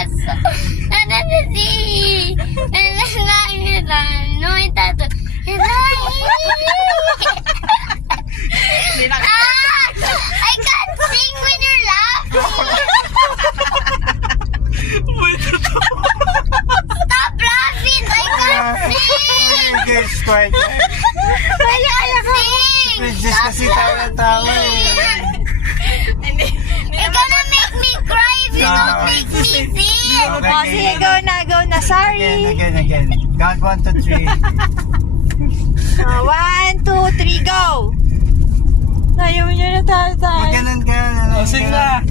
poso. Nananasi. Nananasi. No, itato. I can't sing when you're laughing. Stop laughing. I can't sing. Guys, quiet. Princess kasi tawa-tawa eh. You're gonna make me cry if you don't make me sing. Oh, sige, go na. Sorry. Again. Count 1 to 3. 1, 2, 3, go! Ayaw nyo na tayo. Maganon ka. Sing na.